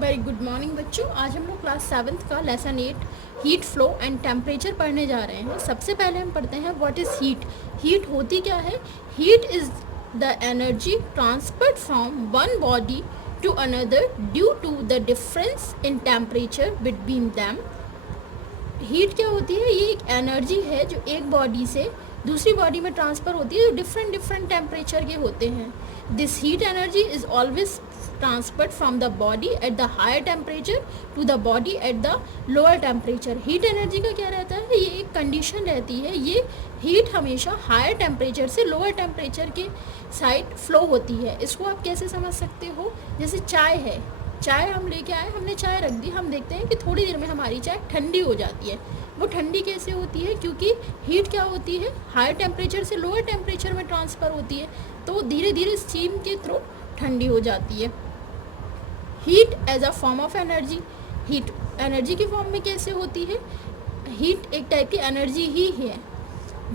Very good morning बच्चों। आज हम लोग क्लास 7th का lesson 8 heat flow and temperature पढ़ने जा रहे हैं। सबसे पहले हम पढ़ते हैं व्हाट इज़ हीट। हीट होती क्या है? Heat is the energy transferred from one body to another due to the difference in temperature between them. Heat क्या होती है? ये एक एनर्जी है जो एक बॉडी से दूसरी बॉडी में ट्रांसफ़र होती है, जो डिफरेंट डिफरेंट टेम्परेचर के होते हैं। This heat energy is always transferred from the body at the higher temperature to the body at the lower temperature. Heat energy का क्या रहता है? ये एक कंडीशन रहती है, ये हीट हमेशा हायर टेम्परेचर से लोअर टेम्परेचर के साइड फ्लो होती है। इसको आप कैसे समझ सकते हो? जैसे चाय है, चाय हम लेके आए, हमने चाय रख दी, हम देखते हैं कि थोड़ी देर में हमारी चाय ठंडी हो जाती है। वो ठंडी कैसे होती है? क्योंकि हीट क्या होती है? हायर टेम्परेचर से लोअर टेम्परेचर में ट्रांसफ़र होती है, तो धीरे धीरे स्टीम के थ्रू ठंडी हो जाती है। Heat as a form of energy, heat energy की फॉर्म में कैसे होती है? हीट एक टाइप की एनर्जी ही है।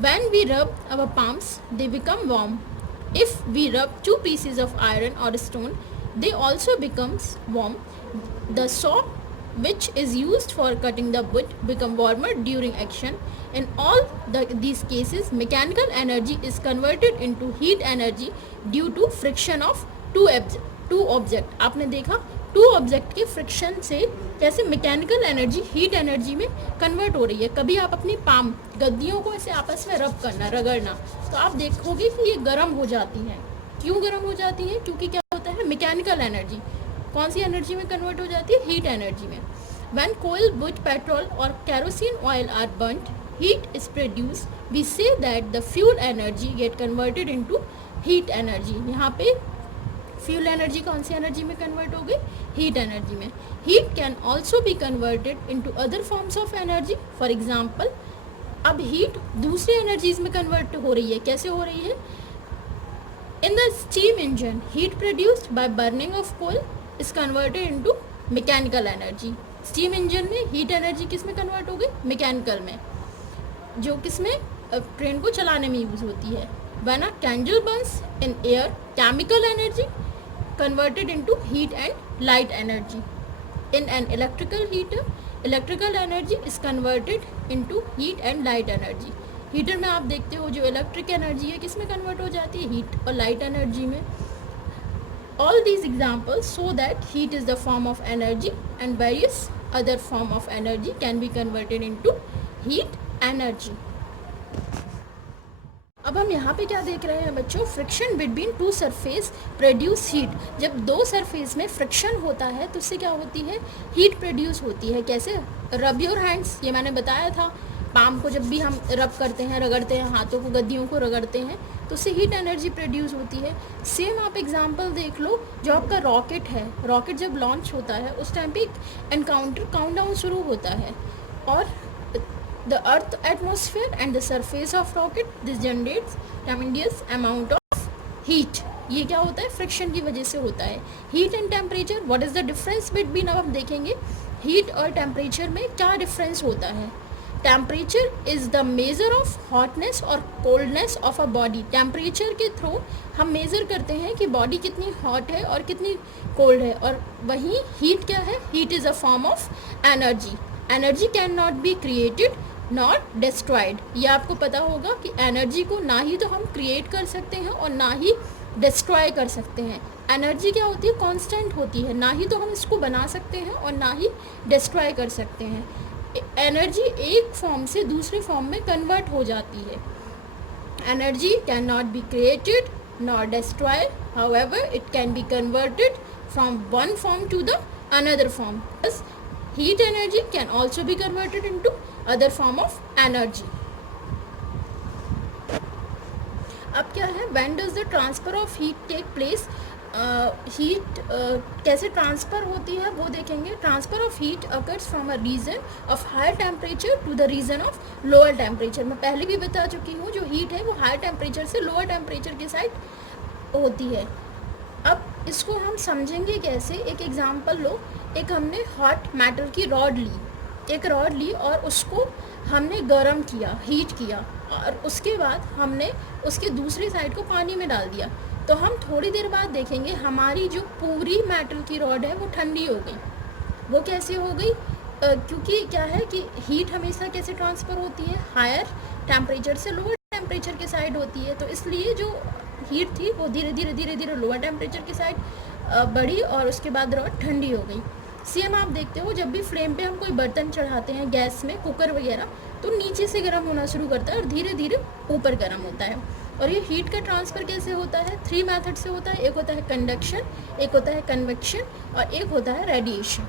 When we rub our palms, they become warm. If we rub two pieces of iron or stone, they also becomes warm. The saw, which is used for cutting the wood, become warmer during action. In all these cases, mechanical energy is converted into heat energy due to friction of two object. आपने देखा to object के friction से कैसे mechanical energy heat energy में convert हो रही है। कभी आप अपनी पाम गद्दियों को ऐसे आपस में रब करना, रगड़ना, तो आप देखोगे कि ये गर्म हो जाती हैं। क्यों गर्म हो जाती हैं? क्योंकि क्या होता है? मैकेनिकल एनर्जी कौन सी एनर्जी में कन्वर्ट हो जाती है? हीट एनर्जी में। When coal, wood, petrol or kerosene oil are burnt, heat is produced. We say that the fuel energy get converted into heat energy. यहाँ पे फ्यूल एनर्जी कौन सी energy में कन्वर्ट हो गई? हीट एनर्जी में। Heat can also be converted into other forms of energy. For example, अब heat दूसरी energies में कन्वर्ट हो रही है। कैसे हो रही है? In the steam engine, heat produced by burning of coal is converted into mechanical energy. Steam engine में हीट एनर्जी किस में कन्वर्ट हो गई? मैकेनिकल में, जो किस में? ट्रेन को चलाने में यूज होती है। When a candle Burns in air, chemical energy converted into heat and light energy. In an electrical heater, electrical energy is converted into heat and light energy. Heater में आप देखते हो जो इलेक्ट्रिक एनर्जी है किस में कन्वर्ट हो जाती है? हीट और लाइट एनर्जी में। All these examples show that heat is the form of energy and various other form of energy can be converted into heat energy. अब हम यहाँ पे क्या देख रहे हैं बच्चों? Friction between two surface produce heat. जब दो सरफेस में फ्रिक्शन होता है तो उससे क्या होती है? हीट प्रोड्यूस होती है। कैसे? रब योर हैंड्स, ये मैंने बताया था। पाम को जब भी हम रब करते हैं, रगड़ते हैं, हाथों को, गद्दियों को रगड़ते हैं, तो उससे हीट एनर्जी प्रोड्यूस होती है। सेम आप एग्जांपल देख लो, जो आपका रॉकेट है, रॉकेट जब लॉन्च होता है उस टाइम पे एक एनकाउंटर काउंटडाउन शुरू होता है, और the earth atmosphere and the surface of rocket, this generates tremendous amount of heat. ये क्या होता है? फ्रिक्शन की वजह से होता है। Heat and temperature, what is the difference between? अब हम देखेंगे हीट और टेम्परेचर में क्या डिफरेंस होता है। Temperature is the measure of hotness और coldness of a body. Temperature के थ्रू हम मेज़र करते हैं कि बॉडी कितनी हॉट है और कितनी कोल्ड है। और वहीं हीट क्या है? Heat is a form of energy. Energy can not be created not destroyed. ये आपको पता होगा कि एनर्जी को ना ही तो हम क्रिएट कर सकते हैं और ना ही डिस्ट्रॉय कर सकते हैं। एनर्जी क्या होती है? कांस्टेंट होती है, ना ही तो हम इसको बना सकते हैं और ना ही डिस्ट्रॉय कर सकते हैं। एनर्जी एक फॉर्म से दूसरे फॉर्म में कन्वर्ट हो जाती है। Energy can not be created not destroy, however it can be converted from one form to the another form. Heat energy can also be converted into other form of energy. अब क्या है? When does the transfer of heat take place? Heat कैसे transfer होती है वो देखेंगे। Transfer of heat occurs from a region of higher temperature to the region of lower temperature. मैं पहले भी बता चुकी हूँ, जो हीट है वो हायर टेम्परेचर से लोअर टेम्परेचर के साइड होती है। अब इसको हम समझेंगे कैसे? एक एग्जांपल लो। एक हमने हॉट मैटर की रॉड ली, एक रॉड ली और उसको हमने गर्म किया, हीट किया, और उसके बाद हमने उसके दूसरी साइड को पानी में डाल दिया। तो हम थोड़ी देर बाद देखेंगे हमारी जो पूरी मेटल की रॉड है वो ठंडी हो गई। वो कैसे हो गई? क्योंकि क्या है कि हीट हमेशा कैसे ट्रांसफ़र होती है, हायर टेम्परेचर से लोअर टेम्परेचर के साइड होती है, तो इसलिए जो हीट थी वो धीरे धीरे धीरे धीरे लोअर टेम्परेचर की साइड बढ़ी और उसके बाद रॉड ठंडी हो गई। सेम आप देखते हो जब भी फ्लेम पे हम कोई बर्तन चढ़ाते हैं गैस में, कुकर वगैरह, तो नीचे से गर्म होना शुरू करता है और धीरे धीरे ऊपर गर्म होता है। और ये हीट का ट्रांसफ़र कैसे होता है? 3 मेथड से होता है। एक होता है कंडक्शन, एक होता है कन्वेक्शन और एक होता है रेडिएशन।